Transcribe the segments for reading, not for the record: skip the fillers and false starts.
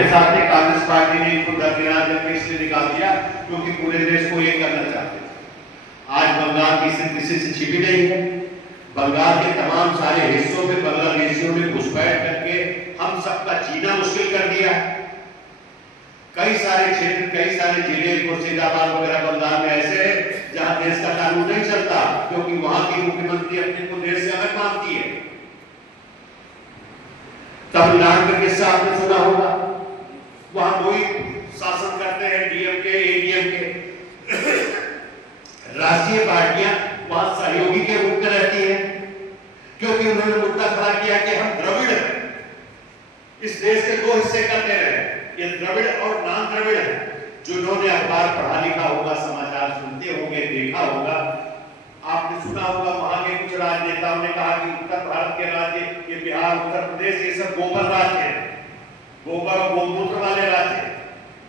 के साथ में कांग्रेस पार्टी ने इनको दरकिनार करके इसलिए निकाल दिया क्योंकि पूरे देश को ये करना चाहते थे। आज बंगाल की स्थिति किसी से छिपी नहीं है। बंगाल के तमाम सारे हिस्सों में बांग्लादेशियों ने घुसपैठ करके हम सबका जीना मुश्किल कर दिया। कई सारे क्षेत्र, कई सारे जिले, मुर्शिदाबाद वगैरह बंगाल में ऐसे है जहां देश का कानून नहीं चलता क्योंकि वहां की मुख्यमंत्री अपने को देश से अलग मानती है। तमिलनाडु का किस्सा आपने सुना होगा, वहां कोई शासन करते हैं डीएमके एडीएमके, राष्ट्रीय पार्टियां वहां सहयोगी के रूप में रहती हैं क्योंकि उन्होंने मुद्दा खड़ा किया कि हम द्रविड़ हैं, इस देश के दो हिस्से करते रहे, ये द्रविड़ और नान द्रविड़ है। जिन्होंने अखबार पढ़ा लिखा होगा, समाचार सुनते होंगे, देखा होगा, आपने सुना होगा वहां के कुछ राजनेताओं ने कहा कि उत्तर भारत के राज्य, ये बिहार, उत्तर प्रदेश, ये सब गोबर राज्य है, गोबर और गोमूत्र वाले राज्य,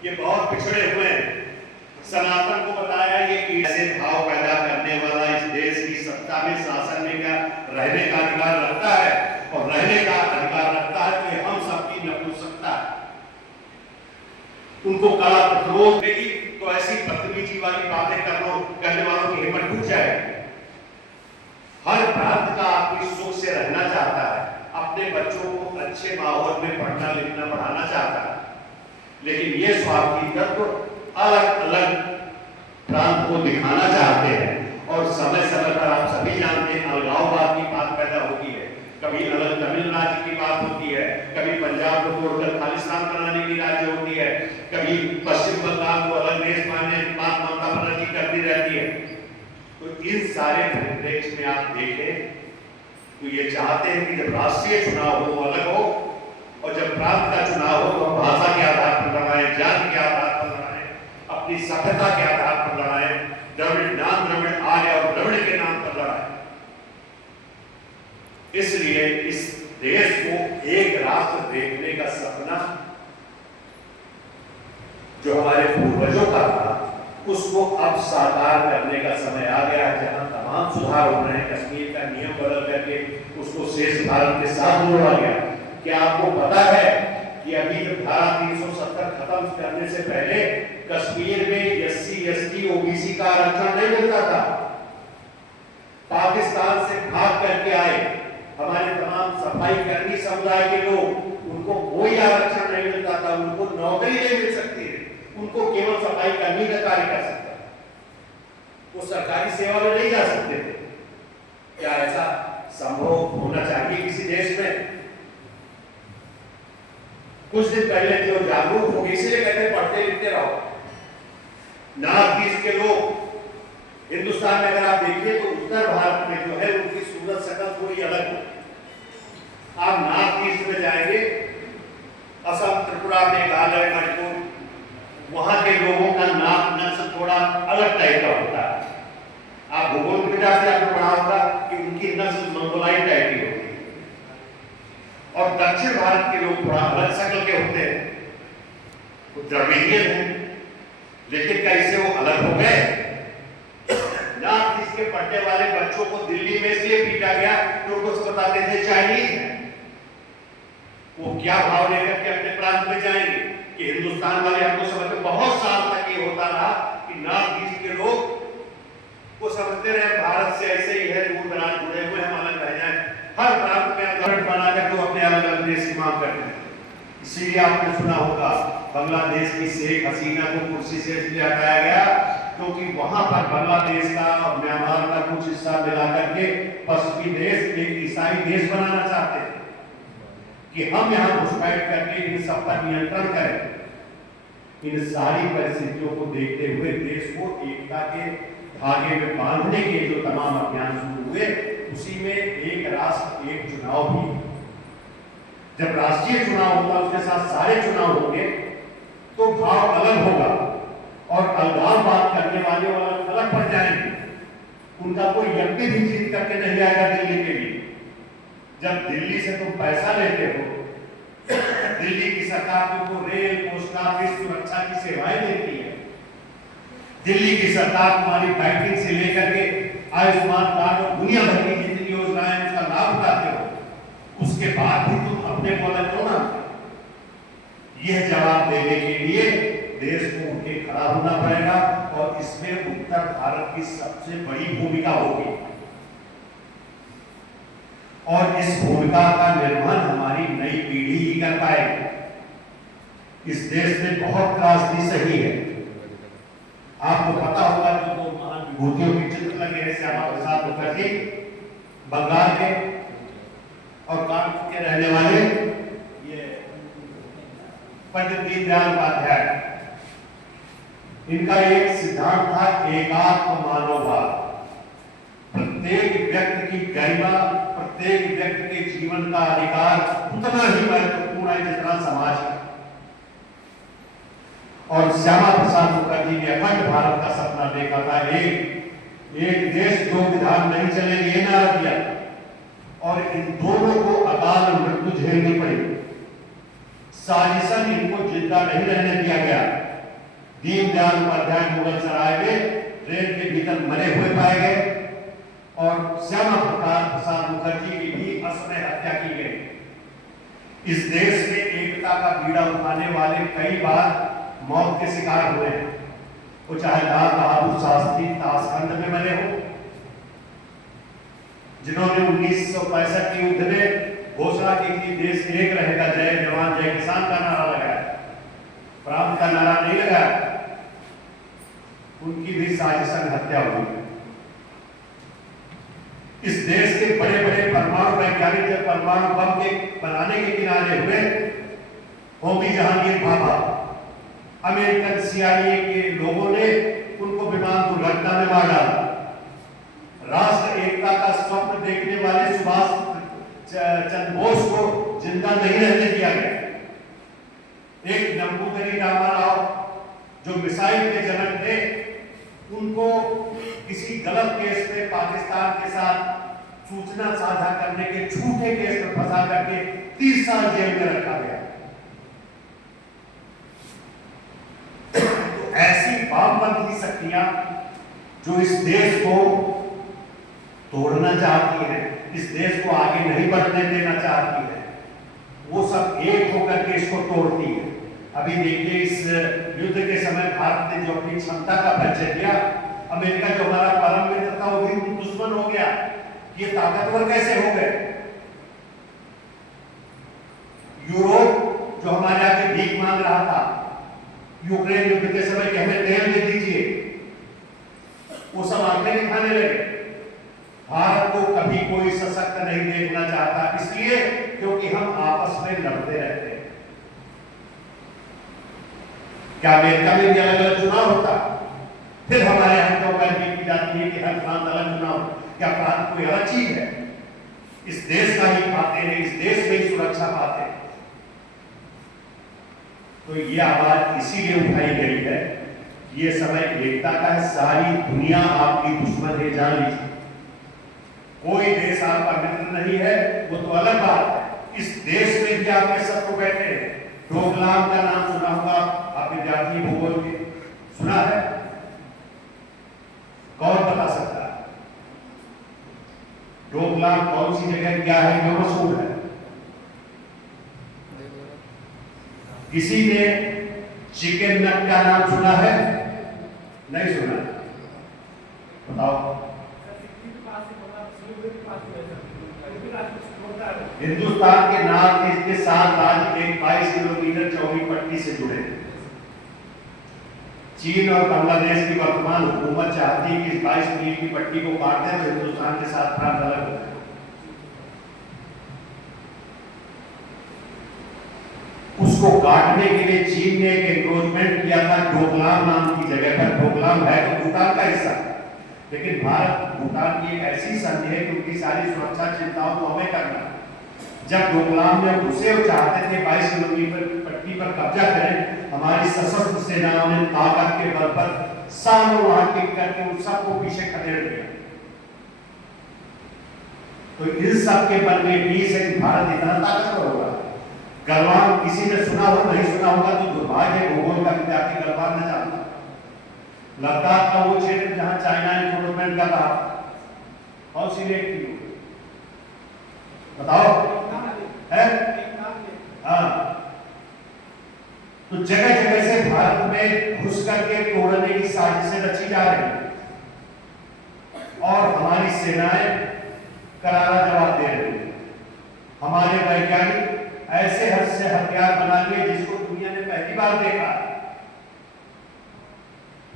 ये बहुत पिछड़े हुए हैं। सनातन को बताया ये ऐसे भाव पैदा करने वाला इस देश की सत्ता में, शासन में क्या रहने का अधिकार रखता है और रहने का अधिकार रखता है कि हम सबकी नपुंसकता उनको कड़ा प्रतिरोध देगी तो ऐसी बदतमीजी वाली बातें करने वालों की हिम्मत टूट जाएगी। हर प्रांत का आदमी सुख से रहना चाहता है, अपने बच्चों को अच्छे माहौल में पढ़ना लिखना पढ़ाना चाहता है, लेकिन ये स्वार्थी तत्व अलग अलग प्रांत को दिखाना चाहते हैं और समय समय पर आप सभी जानते हैं अलगाववाद की बात पैदा होती है। कभी अलग तमिल राज्य की बात होती है, कभी पंजाब को तोड़कर खालिस्तान बनाने की राज्य होती है, कभी पश्चिम बंगाल को अलग देश मानने की बात ममता बनर्जी करती रहती है। तो इन सारे परिप्रेक्ष्य में आप देखें तो ये चाहते हैं कि जब राष्ट्रीय चुनाव हो वो अलग हो और जब प्रांत का चुनाव हो तो हम भाषा के आधार पर लड़ाएं, जाति के आधार पर लड़ाएं, अपनी सभ्यता के आधार पर लड़ाएं, द्रविड़ नाम द्रविड़ आर्य और द्रविड़ के नाम पर लड़ाएं। इसलिए इस देश को एक राष्ट्र देखने का सपना जो हमारे पूर्वजों का था उसको अब साकार करने का समय आ गया है, जहां तमाम सुधार हो रहे हैं। कश्मीर का नियम बदल करके उसको शेष भारत के साथ जोड़ा गया। क्या आपको पता है कि अभी जब धारा 370 खत्म करने से पहले कश्मीर में एससी एसटी ओबीसी का आरक्षण नहीं मिलता था। पाकिस्तान से भाग करके आए हमारे तमाम सफाई कर्मी समुदाय के लोग, उनको कोई आरक्षण नहीं मिलता था, उनको नौकरी नहीं मिल सकती है, उनको केवल सफाई कर्मी का कार्य कर सकता, वो सरकारी सेवा में नहीं जा सकते थे। क्या ऐसा संभव होना चाहिए किसी देश में? कुछ दिन पहले जो जागरूक हो गए, इसलिए कहते पढ़ते लिखते रहो। नॉर्थ ईस्ट के लोग हिंदुस्तान में अगर आप देखिए तो उत्तर भारत में जो है उनकी सूरत शक्ल थोड़ी अलग है। आप नॉर्थ ईस्ट में जाएंगे, असम, त्रिपुरा, मेघालय, मणिपुर, वहां के लोगों का नाक नक्शा थोड़ा अलग टाइप का होता है। आप भूगोल की वजह से आपको पढ़ा होगा कि उनकी नस्ल मंगोलाइट टाइप की होती है और दक्षिण भारत के लोग थोड़ा अलग शक्ल के होते हैं, वो द्रविड़ियन है। लेकिन कैसे वो अलग हो गए? नॉर्थ ईस्ट के पढ़ने वाले बच्चों को दिल्ली में इसलिए पीटा गया तो उनको बताते थे चाइनीज है। वो क्या भाव लेकर के अपने प्रांत में जाएंगे कि हिंदुस्तान वाले हमको समझते। बहुत साल तक ये होता रहा कि नॉर्थ ईस्ट के लोग वो समझते रहे भारत से ऐसे ही है, दूर दराज जुड़े हुए हम अलग रह जाए। हर प्रांत में अलग बनाकर तो अपने अलग अलग देश की मांग करते हैं। इसीलिए आपने सुना होगा बांग्लादेश की शेख हसीना को कुर्सी से इसलिए हटाया गया क्योंकि वहां पर बांग्लादेश का और म्यांमार का कुछ हिस्सा मिला करके पश्चिमी देश एक ईसाई देश बनाना चाहते थे कि हम यहाँ घुसपैठ करके इन सब पर नियंत्रण करें। इन सारी परिस्थितियों को देखते हुए देश को एकता के धागे में बांधने के जो तमाम अभियान शुरू हुए, उसी में एक राष्ट्र एक चुनाव भी। जब राष्ट्रीय चुनाव होगा उसके साथ सारे चुनाव होंगे तो भाव अलग होगा और अलगाववाद करने वाले अलग अलग पड़ जाएंगे। उनका कोई व्यक्ति भी जीत करके नहीं आएगा दिल्ली के लिए। जब दिल्ली से तुम पैसा लेते हो, दिल्ली की सरकार तुमको रेल, पोस्ट ऑफिस, सुरक्षा की सेवाएं देती है, दिल्ली की सरकार तुम्हारी बैंकिंग से लेकर के आयुष्मान कार्ड और दुनिया भर की जितनी योजनाएं उसका लाभ उठाते हो, उसके बाद भी तुम अपने को अलग क्यों मानते? यह जवाब देने के लिए देश को उनके खड़ा होना पड़ेगा और इसमें उत्तर भारत की सबसे बड़ी भूमिका होगी और इस भूमिका का निर्वहन हमारी नई पीढ़ी ही कर पाएगी। इस देश में बहुत त्रासदी सही है। आपको पता होगा जो दो महान विभूतियों के चित्र लगे हैं, श्यामा प्रसाद मुखर्जी बंगाल के और कानपुर के रहने वाले ये पंडित दीनदयाल उपाध्याय। इनका एक सिद्धांत था एकात्म मानववाद। प्रत्येक व्यक्ति की गरिमा, प्रत्येक व्यक्ति के जीवन का अधिकार उतना ही महत्वपूर्ण है जितना समाज का। और श्यामा प्रसाद मुखर्जी ने अखंड भारत का सपना देखा था। एक देश दो विधान नहीं चलेंगे, ये नारा दिया और इन दोनों को अकाल मृत्यु झेलनी पड़ी। साजिशन इनको जिंदा नहीं रहने दिया गया। दीनदयाल उपाध्याय मुगल सराय में ट्रेन के भीतर मरे हुए पाए गए और श्यामा प्रसाद मुखर्जी की भी असमय हत्या की गई। इस देश में एकता का बीड़ा उठाने वाले कई बार मौत के शिकार हुए हैं, वो चाहे लाल बहादुर शास्त्री ताशखंड में मरे हो, जिन्होंने 1965 के युद्ध में घोषणा की थी देश एक रहेगा, जय जवान जय किसान का नारा लगाया, प्रांत का नारा नहीं लगाया, उनकी भी साजिशन हत्या हुई। इस देश के बड़े बड़े परमाणु वैज्ञानिक जब परमाणु बम के बनाने के किनारे हुए, होमी जहांगीर भाभा, अमेरिकन CIA के लोगों ने उनको विमान दुर्घटना में मार डाला। राष्ट्र एकता का स्वप्न देखने वाले सुभाष चंद्र बोस को जिंदा नहीं रहने दिया गया। एक नंबूदरी रामाराव जो मिसाइल के जनक थे, उनको किसी गलत केस में पाकिस्तान के साथ सूचना साझा करने के झूठे केस में फंसा करके 30 साल जेल में रखा गया। तो ऐसी वामपंथी शक्तियां जो इस देश को तोड़ना चाहती है, इस देश को आगे नहीं बढ़ने देना चाहती है, वो सब एक होकर के इसको तोड़ती है। अभी देखिए इस युद्ध के समय भारत ने जो अपनी क्षमता का परिचय दिया, अमेरिका जो हमारा परम मित्र था वो भी दुश्मन हो गया। ये ताकतवर कैसे हो गए? यूरोप जो हमारे आगे भीख मांग रहा था यूक्रेन युद्ध के समय कि हमें तेल दे दीजिए, वो सब आंखें दिखाने लगे। भारत को कभी कोई सशक्त नहीं देखना चाहता, इसलिए क्योंकि हम आपस में लड़ते रहते हैं। क्या अमेरिका में भी अलग अलग चुनाव होता? फिर हमारे यहाँ तो गर्मी की जाती है कि हर प्रांत अलग चुनाव। क्या प्रांत कोई अलग चीज है? इस देश का ही पाते हैं, इस देश में ही सुरक्षा पाते हैं। तो ये आवाज इसीलिए उठाई गई है। ये समय एकता का है। सारी दुनिया आपकी दुश्मन है, जान लीजिए। कोई देश आपका मित्र नहीं है, वो तो अलग बात है। इस देश में भी आपके शत्रु बैठे हैं। डोकलाम का नाम सुना होगा, आप विद्यार्थी भूगोल के, सुना है? कौन बता सकता है डोकलाम कौन सी जगह क्या है, क्यों मशहूर है? किसी ने चिकन नट का नाम सुना है? नहीं सुना? बताओ। हिंदुस्तान के नॉर्थ ईस्ट के 7 राज्य एक 22 किलोमीटर चौड़ी पट्टी से जुड़े हैं। चीन और बांग्लादेश की वर्तमान हुकूमत चाहती है कि इस 22 मील की पट्टी को काट दें तो हिंदुस्तान के साथ प्रांत अलग हो जाए। उसको काटने के लिए चीन ने एक एनक्रोचमेंट किया था डोकलाम नाम की जगह पर। डोकलाम है तो भूटान का हिस्सा, लेकिन भारत भूटान की एक ऐसी संधि है कि उनकी सारी सुरक्षा चिंताओं को हमें करना। जब डोकलाम में घुसे और चाहते थे 22 किलोमीटर पट्टी पर कब्जा करें, हमारी सशस्त्र सेनाओं ने ताकत के बल पर सालों वहां टिक करके उन सबको पीछे खदेड़ दिया। तो इन सब के बल में बीच है कि भारत इतना ताकतवर होगा। गलवान किसी ने सुना हो, नहीं सुना होगा तो दुर्भाग्य भूगोल का विद्यार्थी गलवान न जानता। लद्दाख का वो क्षेत्र जहां चाइना एनक्रोचमेंट का था, कौन सी लेक थी बताओ? है हाँ, तो जगह जगह से भारत में घुस करके तोड़ने की साजिशें रची जा रही हैं और हमारी सेनाएं करारा जवाब दे रही है। हमारे वैज्ञानिक ऐसे हद से हथियार बना लिए जिसको दुनिया ने पहली बार देखा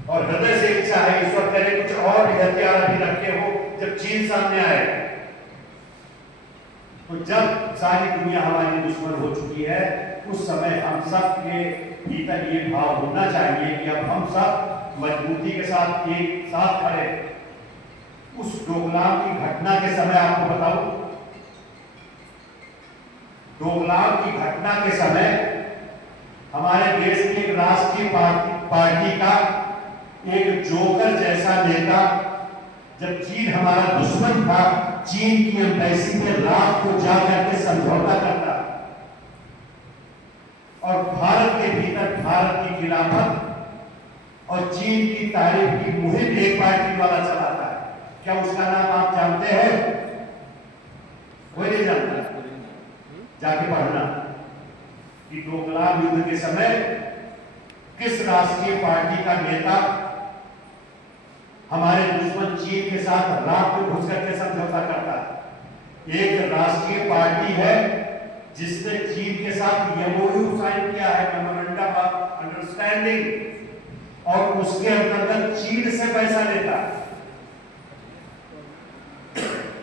और हृदय से इच्छा है ईश्वर करे कुछ और भी हथियार अभी रखे हो जब चीन सामने आए। तो जब सारी दुनिया हमारी दुश्मन हो चुकी है उस समय हम सब के भीतर ये भाव होना चाहिए कि अब हम सब मजबूती के साथ एक साथ खड़े। उस डोकलाम की घटना के समय आपको बताऊं, डोकलाम की घटना के समय हमारे देश की एक राष्ट्रीय पार्टी का एक जोकर जैसा नेता, जब चीन हमारा दुश्मन था, चीन की एम्बेसी में रात को जा करके समझौता करता और भारत के भीतर भारत की खिलाफत और चीन की तारीफ की मुहिम एक पार्टी वाला चलाता है। क्या उसका नाम आप जानते हैं? कोई नहीं जानता, जाके पढ़ना कि डोकलाम युद्ध के समय किस राष्ट्रीय पार्टी का नेता हमारे दुश्मन चीन के साथ रात को घुस करके समझौता करता है। एक राष्ट्रीय पार्टी है जिसने चीन के साथ एमओयू साइन किया है, मेमोरेंडम ऑफ अंडरस्टैंडिंग, और उसके अंतर्गत चीन से पैसा लेता है।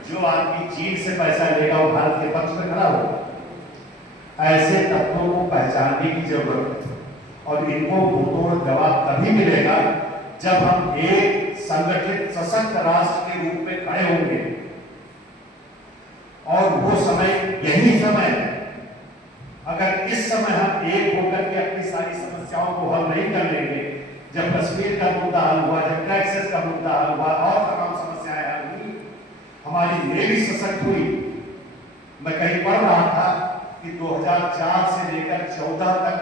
जो आदमी चीन से पैसा लेगा वो भारत के पक्ष में खड़ा होगा। ऐसे तत्वों को पहचानने की जरूरत है और इनको मुंहतोड़ जवाब तभी मिलेगा जब हम एक संगठित सशक्त राष्ट्र के रूप में खड़े होंगे। और वो समय यही समय है। अगर इस समय हम एक होकर के अपनी सारी समस्याओं को हल नहीं कर लेंगे, जब कश्मीर का मुद्दा हल हुआ, जब टैक्सेस का मुद्दा हल हुआ और तमाम समस्याएं हल हुई, हमारी नेवी सशक्त हुई। मैं कहीं पढ़ रहा था कि 2004 से लेकर 14 तक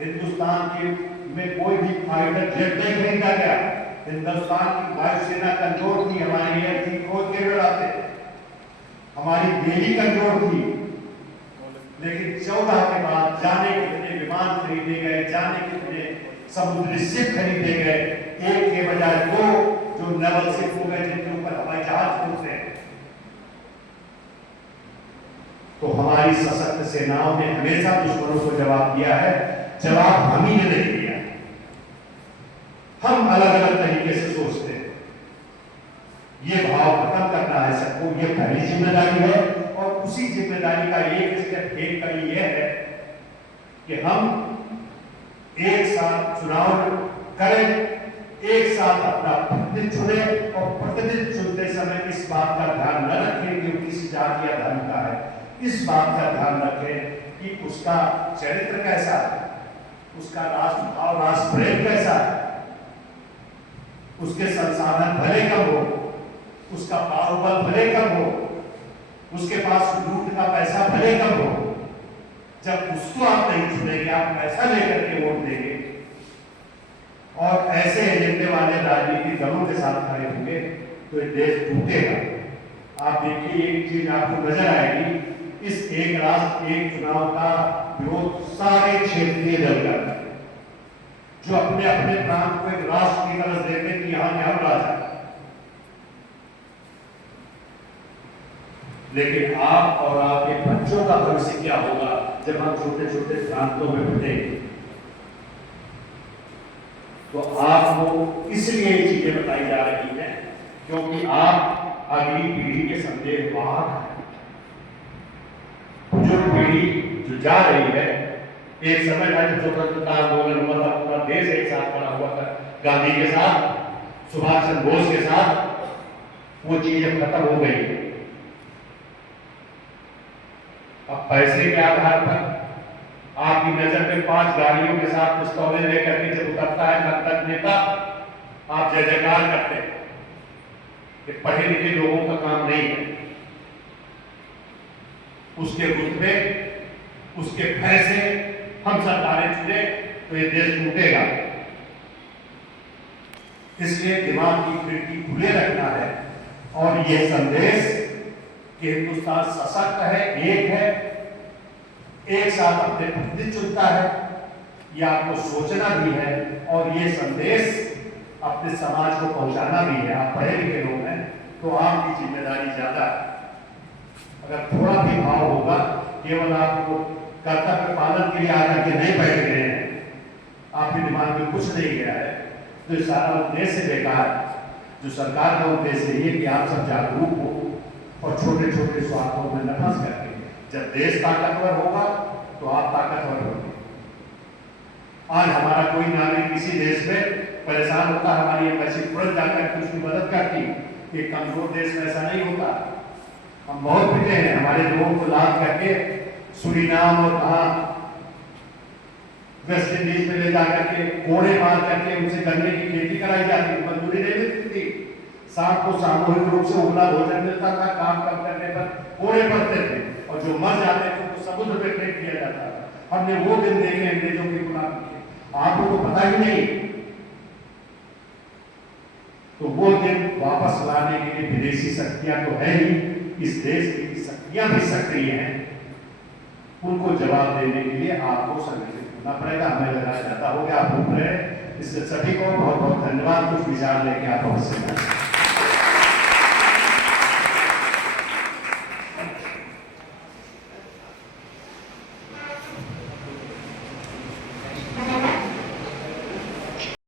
हिंदुस्तान के में कोई भी फाइटर जेट नहीं खरीदा गया। हिंदुस्तान की वायुसेना कमजोर थी, हमारी एयर थी, खोज के लड़ाते, हमारी नेवी कमजोर थी। लेकिन 14 के बाद जाने कितने विमान खरीदे गए, जाने कितने समुद्री शिप खरीदे गए, एक के बजाय दो जो नेवल शिप हो गए जिनके ऊपर हवाई जहाज पहुंचते हैं। तो हमारी सशक्त सेनाओं ने हमेशा दुश्मनों को जवाब दिया है। जवाब हम ही ने नहीं दिया, हम अलग अलग तरीके से सोचते हैं। ये भाव खत्म करना है सबको, ये पहली जिम्मेदारी है। और उसी जिम्मेदारी का एक स्टेप फेल कर यह है कि हम एक साथ चुनाव करें, एक साथ अपना प्रतिनिधि चुने और प्रतिनिधि चुनते समय इस बात का ध्यान न रखें कि वो किस जाति या धर्म का है। इस बात का ध्यान रखें कि उसका चरित्र कैसा है, उसका राष्ट्र भाव, राष्ट्र प्रेम कैसा है, उसके संसाधन भले कम हो, उसका बाहुबल भले कम हो, उसके पास लूट का पैसा भले कम हो। जब उसको आप नहीं चुनेंगे, आप पैसा लेकर के वोट देंगे और ऐसे एजेंडे वाले राजनीतिक दलों के साथ खड़े होंगे तो ये देश टूटेगा। आप देखिए, एक चीज आपको नजर आएगी, इस एक राष्ट्र एक चुनाव का विरोध सारे क्षेत्रीय दल करते हैं जो अपने अपने प्रांत को एक राष्ट्र की तरह देखते हैं कि यहां के हम राजा। लेकिन आप और आपके बच्चों का भविष्य क्या होगा जब हम छोटे छोटे प्रांतों में बटेंगे? तो आपको इसलिए ये चीजें बताई जा रही हैं क्योंकि आप अगली पीढ़ी के संदेश वाहक हैं। बुजुर्ग पीढ़ी जो जा रही है, एक समय था जब स्वतंत्रता आंदोलन हुआ था, पूरा देश एक साथ खड़ा हुआ था गांधी के साथ, सुभाष चंद्र बोस के साथ, वो चीजें खत्म हो गई। अब पैसे के आधार पर आपकी नजर में 5 गाड़ियों के साथ पिस्तौलें लेकर के जब उतरता है तब नेता, आप जय जयकार करते हैं। कि पढ़े लिखे लोगों का काम नहीं है, उसके रुतबे, उसके पैसे हम सरकारें चुने तो ये देश टूटेगा। इसलिए दिमाग की खिड़की खुले रखना है और ये संदेश कि हिंदुस्तान सशक्त है, एक है, एक साथ अपने प्रतिनिधि चुनता है, ये आपको सोचना भी है और ये संदेश अपने समाज को पहुंचाना भी है। आप पढ़े लिखे लोग हैं तो आपकी जिम्मेदारी ज्यादा है। अगर थोड़ा भी भाव होगा, केवल आपको कर्तव्य पालन के लिए आकर के नहीं बैठ गए हैं, आपके दिमाग में कुछ नहीं गया है, तो ये सारा उद्देश्य बेकार है। जो सरकार का उद्देश्य ये कि आप सब जागरूक हो और छोटे छोटे स्वार्थों में न फंस करके, जब देश ताकतवर होगा तो आप ताकतवर होंगे। आज हमारा कोई नागरिक किसी देश में परेशान होता, हमारी एम्बेसी तुरंत जाकर के उसकी मदद करती। एक कमजोर देश में ऐसा नहीं होता। हम बहुत पिटे हैं, हमारे लोगों को लाद करके सुरीनाम और कहा वेस्ट इंडीज में ले जाकर के कोड़े मार करके उनसे गन्ने की खेती कराई जाती, मजदूरी नहीं मिलती थी। शाम को सामूहिक रूप से उगला भोजन मिलता था, काम कम करने पर कोड़े पड़ते थे और जो मर जाते थे उनको समुद्र में फेंक दिया जाता था। हमने वो दिन देखे अंग्रेजों के गुलाम के, आपको तो पता ही नहीं। तो वो दिन वापस लाने के लिए विदेशी शक्तियां तो है ही, इस देश की शक्तियां भी सक्रिय हैं। उनको जवाब देने के लिए आपको संगठित होना पड़ेगा। हमें लग रहा ज्यादा हो गया, आप भूख रहे। इससे सभी को बहुत बहुत धन्यवाद। कुछ विचार लेके आप अवश्य